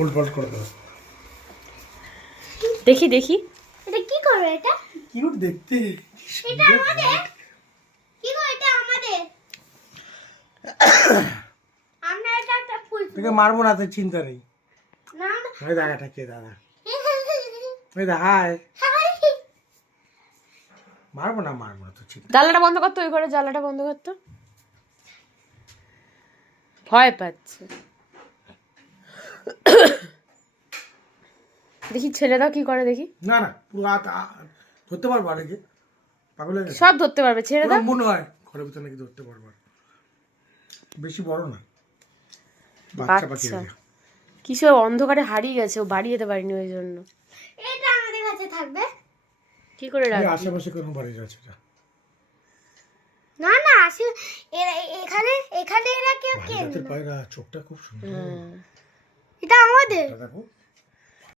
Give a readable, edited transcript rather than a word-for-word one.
উল্টপাল্ট করে দাও। দেখি দেখি এটা কি করবে? এটা কিউট দেখতে। এটা আমাদের কি গো? এটা আমাদের আমরা এটা একটা ফুল তোকে মারবো না, তোর চিন্তা নেই। না ওই দাদাটা কে দাদা? ওই দা হাই। মারবো না তোর চিন্তা। জানলাটা বন্ধ করতো, ওই ঘরে জানলাটা বন্ধ করতো। ভয় পাচ্ছে। দেখি ছেলেরা কি করে দেখি। না পুরো হাত ধরতে পারবো নাকি? পাগল হয়ে গেছে? সব ধরতে পারবে ছেলেরা। পুরো মনে হয় ঘরের ভিতরে নাকি ধরতে পারবো। বেশি বড় না, বাচ্চা পাখি। বাচ্চা কিছু অন্ধকারে হারিয়ে গেছে, ও বাড়ি যেতে পারিনি ওই জন্য। এটা আমাদের কাছে থাকবে। কি করে এই রাখবি? আশেপাশে কোনো বাড়ি আছে এটা? না না আসে এরা এখানে এখানে এরা কেউ কেন ভালো পায়রা, চোখটা খুব সুন্দর। হ্যাঁ। এটা আমাদের দেখো